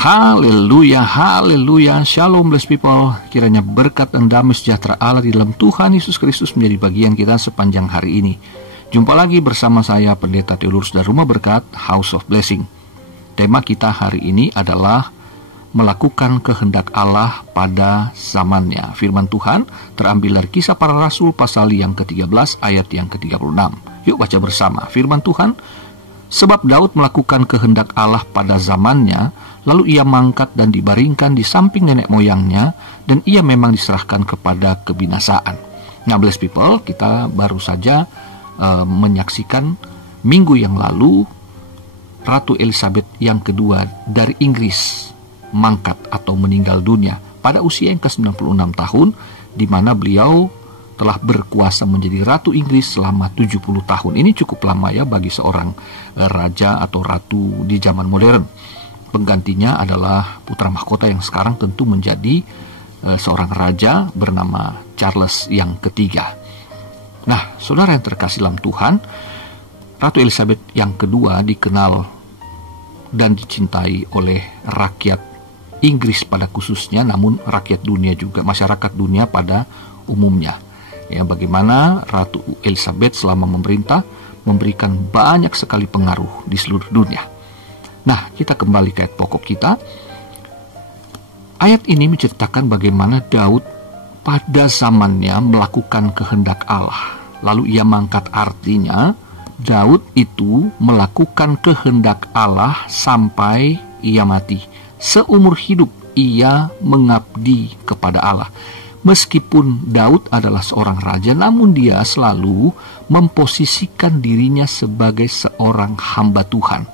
Haleluya, haleluya, shalom blessed people. Kiranya berkat dan damai sejahtera Allah di dalam Tuhan Yesus Kristus menjadi bagian kita sepanjang hari ini. Jumpa lagi bersama saya Pendeta Theodorus dari Rumah Berkat House of Blessing. Tema kita hari ini adalah melakukan kehendak Allah pada zamannya. Firman Tuhan terambil dari Kisah Para Rasul pasal yang ke-13 ayat yang ke-36. Yuk baca bersama firman Tuhan. Sebab Daud melakukan kehendak Allah pada zamannya, lalu ia mangkat dan dibaringkan di samping nenek moyangnya, dan ia memang diserahkan kepada kebinasaan. Nah, blessed people, kita baru saja menyaksikan minggu yang lalu Ratu Elizabeth yang kedua dari Inggris mangkat atau meninggal dunia pada usia yang ke-96 tahun, di mana beliau telah berkuasa menjadi Ratu Inggris selama 70 tahun. Ini cukup lama ya bagi seorang raja atau ratu di zaman modern. Penggantinya adalah putra mahkota yang sekarang tentu menjadi seorang raja bernama Charles yang ketiga. Nah, saudara yang terkasih dalam Tuhan, Ratu Elizabeth yang kedua dikenal dan dicintai oleh rakyat Inggris pada khususnya, namun rakyat dunia juga, masyarakat dunia pada umumnya. Ya, bagaimana Ratu Elizabeth selama memerintah memberikan banyak sekali pengaruh di seluruh dunia. Nah, kita kembali ke ayat pokok kita. Ayat ini menceritakan bagaimana Daud pada zamannya melakukan kehendak Allah. Lalu ia mangkat, artinya Daud itu melakukan kehendak Allah sampai ia mati. Seumur hidup ia mengabdi kepada Allah. Meskipun Daud adalah seorang raja, namun dia selalu memposisikan dirinya sebagai seorang hamba Tuhan.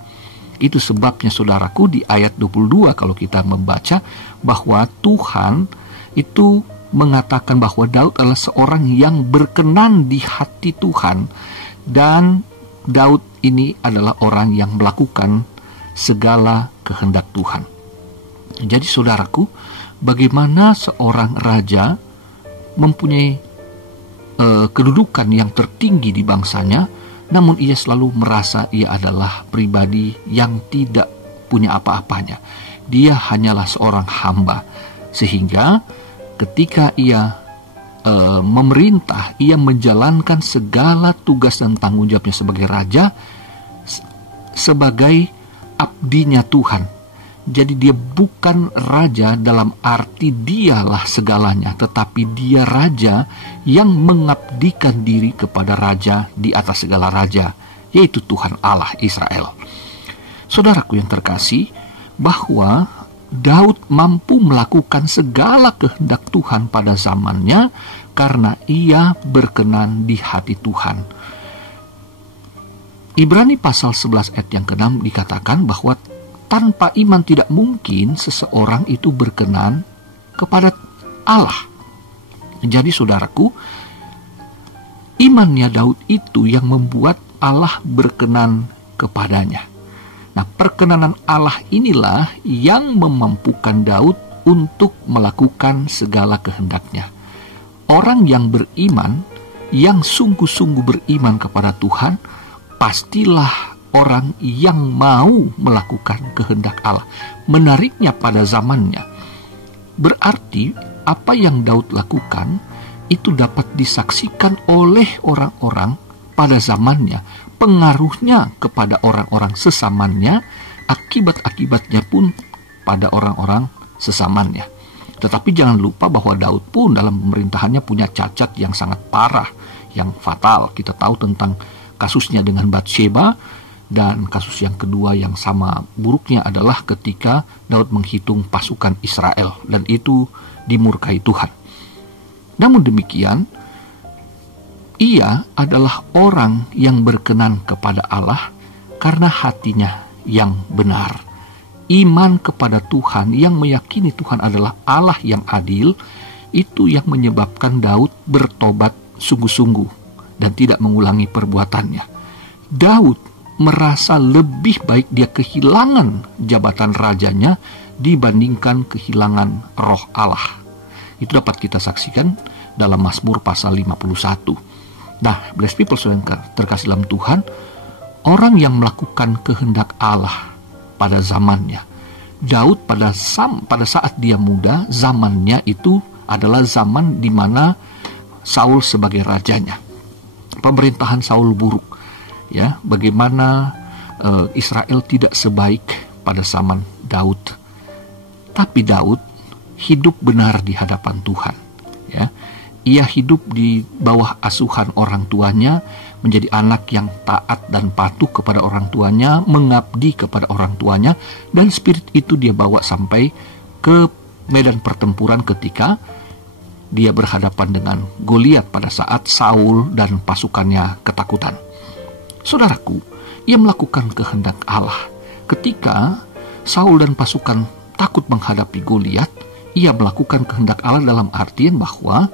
Itu sebabnya saudaraku di ayat 22 kalau kita membaca bahwa Tuhan itu mengatakan bahwa Daud adalah seorang yang berkenan di hati Tuhan. Dan Daud ini adalah orang yang melakukan segala kehendak Tuhan. Jadi saudaraku, bagaimana seorang raja mempunyai kedudukan yang tertinggi di bangsanya, namun ia selalu merasa ia adalah pribadi yang tidak punya apa-apanya. Dia hanyalah seorang hamba, sehingga ketika ia memerintah, ia menjalankan segala tugas dan tanggung jawabnya sebagai raja, sebagai abdinya Tuhan. Jadi dia bukan raja dalam arti dialah segalanya, tetapi dia raja yang mengabdikan diri kepada raja di atas segala raja, yaitu Tuhan Allah Israel. Saudaraku yang terkasih, bahwa Daud mampu melakukan segala kehendak Tuhan pada zamannya karena ia berkenan di hati Tuhan. Ibrani pasal 11 ayat yang ke-6 dikatakan bahwa tanpa iman tidak mungkin seseorang itu berkenan kepada Allah. Jadi saudaraku, imannya Daud itu yang membuat Allah berkenan kepadanya. Nah, perkenanan Allah inilah yang memampukan Daud untuk melakukan segala kehendaknya. Orang yang beriman, yang sungguh-sungguh beriman kepada Tuhan, pastilah orang yang mau melakukan kehendak Allah. Menariknya pada zamannya, berarti apa yang Daud lakukan itu dapat disaksikan oleh orang-orang pada zamannya. Pengaruhnya kepada orang-orang sesamanya, akibat-akibatnya pun pada orang-orang sesamanya. Tetapi jangan lupa bahwa Daud pun dalam pemerintahannya punya cacat yang sangat parah, yang fatal. Kita tahu tentang kasusnya dengan Batsheba. Dan kasus yang kedua yang sama buruknya adalah ketika Daud menghitung pasukan Israel, dan itu dimurkai Tuhan. Namun demikian, ia adalah orang yang berkenan kepada Allah karena hatinya yang benar. Iman kepada Tuhan yang meyakini Tuhan adalah Allah yang adil, itu yang menyebabkan Daud bertobat sungguh-sungguh dan tidak mengulangi perbuatannya. Daud merasa lebih baik dia kehilangan jabatan rajanya dibandingkan kehilangan roh Allah. Itu dapat kita saksikan dalam Mazmur pasal 51. Nah, blessed people yang terkasih dalam Tuhan, orang yang melakukan kehendak Allah pada zamannya, Daud pada saat dia muda, zamannya itu adalah zaman di mana Saul sebagai rajanya. Pemerintahan Saul buruk, ya. Bagaimana Israel tidak sebaik pada zaman Daud. Tapi Daud hidup benar di hadapan Tuhan, ya. Ia hidup di bawah asuhan orang tuanya, menjadi anak yang taat dan patuh kepada orang tuanya, mengabdi kepada orang tuanya, dan spirit itu dia bawa sampai ke medan pertempuran ketika dia berhadapan dengan Goliat pada saat Saul dan pasukannya ketakutan. Saudaraku, ia melakukan kehendak Allah. Ketika Saul dan pasukan takut menghadapi Goliat, ia melakukan kehendak Allah dalam artian bahwa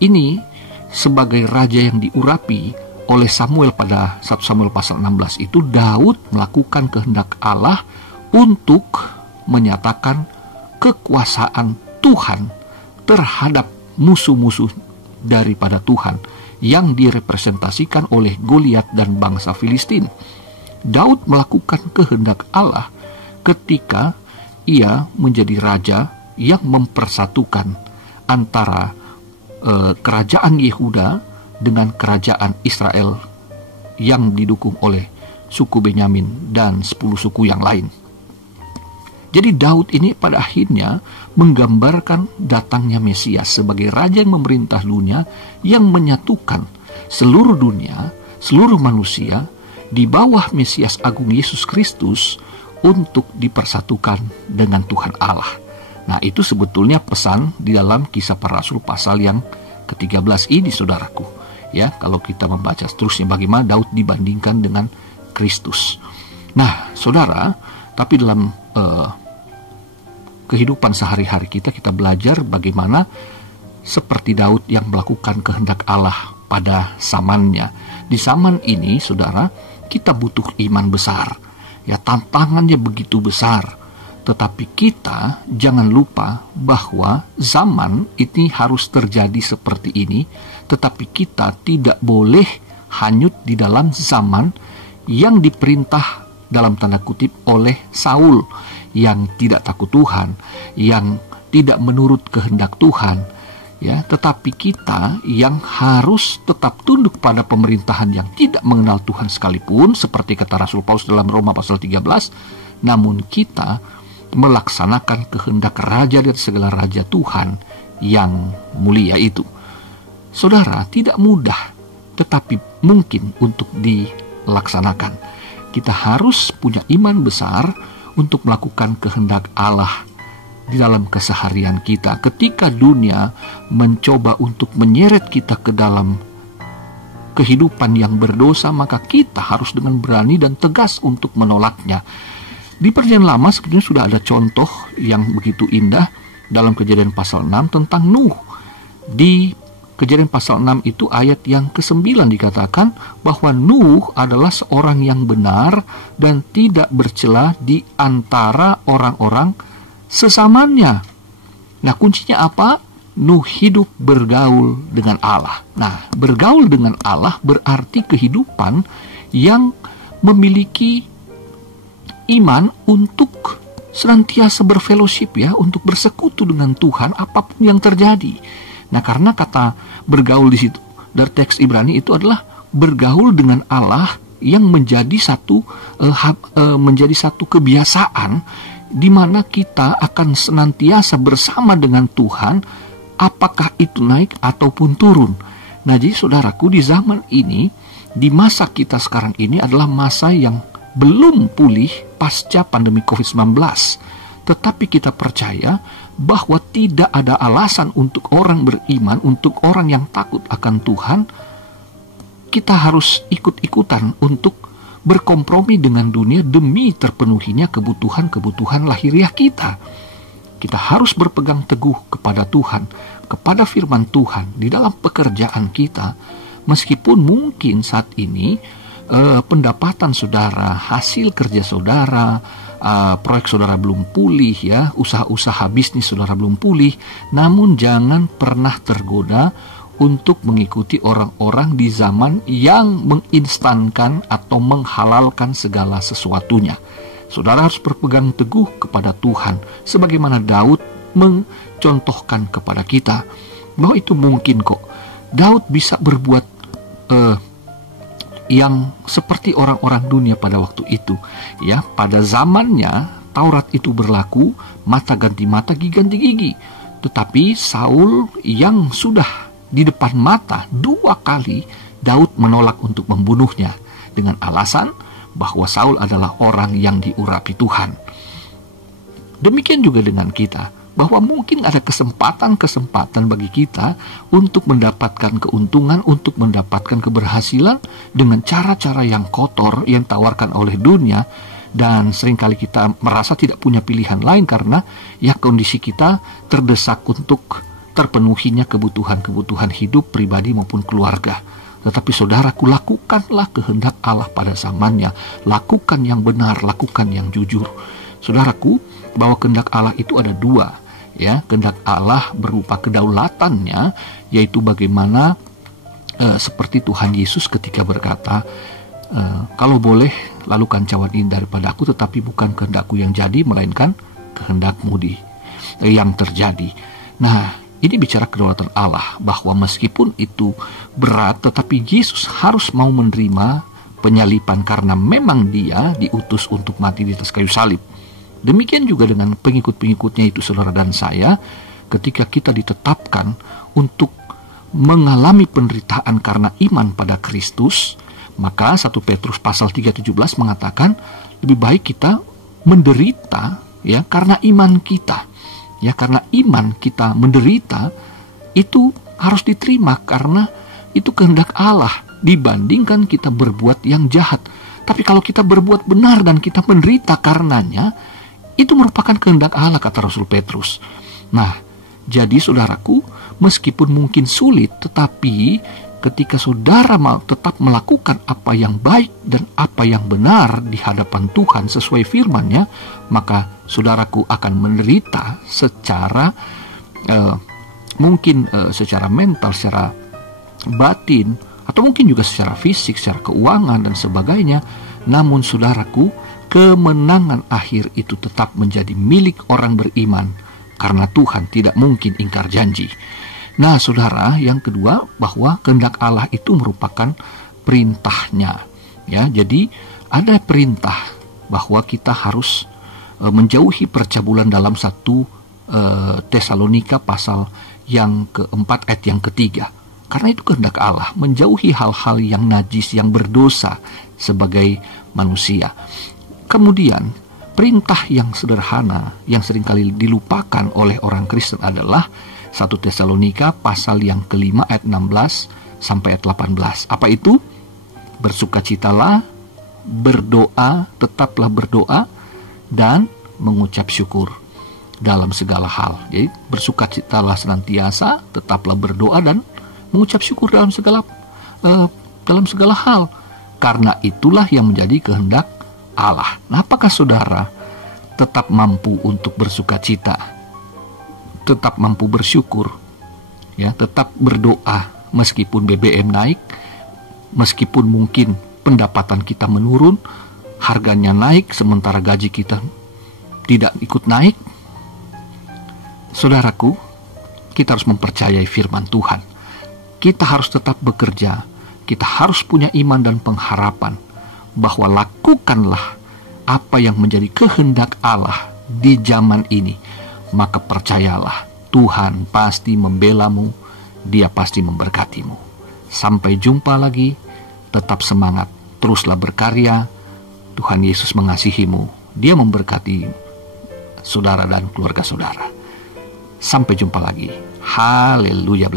ini sebagai raja yang diurapi oleh Samuel pada 1 Samuel pasal 16 itu, Daud melakukan kehendak Allah untuk menyatakan kekuasaan Tuhan terhadap musuh-musuh daripada Tuhan yang direpresentasikan oleh Goliat dan bangsa Filistin. Daud melakukan kehendak Allah ketika ia menjadi raja yang mempersatukan antara kerajaan Yehuda dengan kerajaan Israel yang didukung oleh suku Benyamin dan 10 suku yang lain. Jadi Daud ini pada akhirnya menggambarkan datangnya Mesias sebagai raja yang memerintah dunia, yang menyatukan seluruh dunia, seluruh manusia di bawah Mesias Agung Yesus Kristus untuk dipersatukan dengan Tuhan Allah. Nah, itu sebetulnya pesan di dalam Kisah Para Rasul pasal yang ke-13 ini, saudaraku. Ya, kalau kita membaca seterusnya bagaimana Daud dibandingkan dengan Kristus. Nah, saudara, tapi dalam kehidupan sehari-hari kita belajar bagaimana seperti Daud yang melakukan kehendak Allah pada zamannya. Di zaman ini, saudara, kita butuh iman besar. Ya, tantangannya begitu besar. Tetapi kita jangan lupa bahwa zaman ini harus terjadi seperti ini, tetapi kita tidak boleh hanyut di dalam zaman yang diperintah dalam tanda kutip oleh Saul, yang tidak takut Tuhan, yang tidak menurut kehendak Tuhan, ya. Tetapi kita yang harus tetap tunduk pada pemerintahan yang tidak mengenal Tuhan sekalipun, seperti kata Rasul Paulus dalam Roma pasal 13, namun kita melaksanakan kehendak raja dari segala raja Tuhan yang mulia itu. Saudara, tidak mudah, tetapi mungkin untuk dilaksanakan. Kita harus punya iman besar untuk melakukan kehendak Allah di dalam keseharian kita. Ketika dunia mencoba untuk menyeret kita ke dalam kehidupan yang berdosa, maka kita harus dengan berani dan tegas untuk menolaknya. Di Perjanjian Lama sebetulnya sudah ada contoh yang begitu indah dalam Kejadian pasal 6 tentang Nuh. Di Kejadian pasal 6 itu ayat yang ke-9 dikatakan bahwa Nuh adalah seorang yang benar dan tidak bercela di antara orang-orang sesamanya. Nah, kuncinya apa? Nuh hidup bergaul dengan Allah. Nah, bergaul dengan Allah berarti kehidupan yang memiliki iman untuk senantiasa berfellowship, ya, untuk bersekutu dengan Tuhan apapun yang terjadi. Nah, karena kata bergaul di situ dari teks Ibrani itu adalah bergaul dengan Allah yang menjadi satu kebiasaan di mana kita akan senantiasa bersama dengan Tuhan, apakah itu naik ataupun turun. Nah, jadi saudaraku, di zaman ini, di masa kita sekarang ini adalah masa yang belum pulih pasca pandemi COVID-19. Tetapi kita percaya bahwa tidak ada alasan untuk orang beriman, untuk orang yang takut akan Tuhan. Kita harus ikut-ikutan untuk berkompromi dengan dunia demi terpenuhinya kebutuhan-kebutuhan lahiriah kita. Kita harus berpegang teguh kepada Tuhan, kepada firman Tuhan di dalam pekerjaan kita. Meskipun mungkin saat ini pendapatan saudara, hasil kerja saudara, proyek saudara belum pulih, ya, usaha-usaha bisnis saudara belum pulih, namun jangan pernah tergoda untuk mengikuti orang-orang di zaman yang menginstankan atau menghalalkan segala sesuatunya. Saudara harus berpegang teguh kepada Tuhan, sebagaimana Daud mencontohkan kepada kita bahwa itu mungkin kok. Daud bisa berbuat yang seperti orang-orang dunia pada waktu itu. Ya, pada zamannya Taurat itu berlaku, mata ganti mata, gigi ganti gigi. Tetapi Saul yang sudah di depan mata 2 kali, Daud menolak untuk membunuhnya dengan alasan bahwa Saul adalah orang yang diurapi Tuhan. Demikian juga dengan kita, bahwa mungkin ada kesempatan-kesempatan bagi kita untuk mendapatkan keuntungan, untuk mendapatkan keberhasilan dengan cara-cara yang kotor yang ditawarkan oleh dunia, dan seringkali kita merasa tidak punya pilihan lain karena ya kondisi kita terdesak untuk terpenuhinya kebutuhan-kebutuhan hidup pribadi maupun keluarga. Tetapi saudaraku, lakukanlah kehendak Allah pada zamannya. Lakukan yang benar, lakukan yang jujur. Saudaraku, bahwa kehendak Allah itu ada 2. Ya, kehendak Allah berupa kedaulatannya, yaitu bagaimana seperti Tuhan Yesus ketika berkata, kalau boleh lalukan cawan ini daripada aku, tetapi bukan kehendakku yang jadi, melainkan kehendakmu yang terjadi. Nah, ini bicara kedaulatan Allah, bahwa meskipun itu berat, tetapi Yesus harus mau menerima penyaliban karena memang dia diutus untuk mati di atas kayu salib. Demikian juga dengan pengikut-pengikutnya itu, saudara dan saya, ketika kita ditetapkan untuk mengalami penderitaan karena iman pada Kristus, maka 1 Petrus pasal 3:17 mengatakan lebih baik kita menderita ya karena iman kita. Ya, karena iman kita menderita itu harus diterima karena itu kehendak Allah dibandingkan kita berbuat yang jahat. Tapi kalau kita berbuat benar dan kita menderita karenanya, itu merupakan kehendak Allah, kata Rasul Petrus. Nah, jadi saudaraku, meskipun mungkin sulit, tetapi ketika saudara mau tetap melakukan apa yang baik dan apa yang benar di hadapan Tuhan sesuai firman-Nya, maka saudaraku akan menderita secara mungkin secara mental, secara batin, atau mungkin juga secara fisik, secara keuangan dan sebagainya. Namun saudaraku, kemenangan akhir itu tetap menjadi milik orang beriman karena Tuhan tidak mungkin ingkar janji. Nah, saudara, yang kedua, bahwa kehendak Allah itu merupakan perintahnya. Ya, jadi ada perintah bahwa kita harus menjauhi percabulan dalam 1 Tesalonika pasal yang keempat ayat yang ketiga. Karena itu kehendak Allah, menjauhi hal-hal yang najis, yang berdosa sebagai manusia. Kemudian, perintah yang sederhana yang seringkali dilupakan oleh orang Kristen adalah 1 Tesalonika pasal yang kelima ayat 16 sampai ayat 18. Apa itu? Bersukacitalah, berdoa, tetaplah berdoa, dan mengucap syukur dalam segala hal. Jadi bersukacitalah senantiasa, tetaplah berdoa, dan mengucap syukur dalam segala hal. Karena itulah yang menjadi kehendak Allah. Nah, apakah saudara tetap mampu untuk bersukacita, tetap mampu bersyukur, ya, tetap berdoa meskipun BBM naik, meskipun mungkin pendapatan kita menurun, harganya naik sementara gaji kita tidak ikut naik? Saudaraku, kita harus mempercayai firman Tuhan. Kita harus tetap bekerja. Kita harus punya iman dan pengharapan bahwa lakukanlah apa yang menjadi kehendak Allah di zaman ini. Maka percayalah, Tuhan pasti membelamu, Dia pasti memberkatimu. Sampai jumpa lagi, tetap semangat, teruslah berkarya. Tuhan Yesus mengasihimu, Dia memberkati saudara dan keluarga saudara. Sampai jumpa lagi. Haleluya.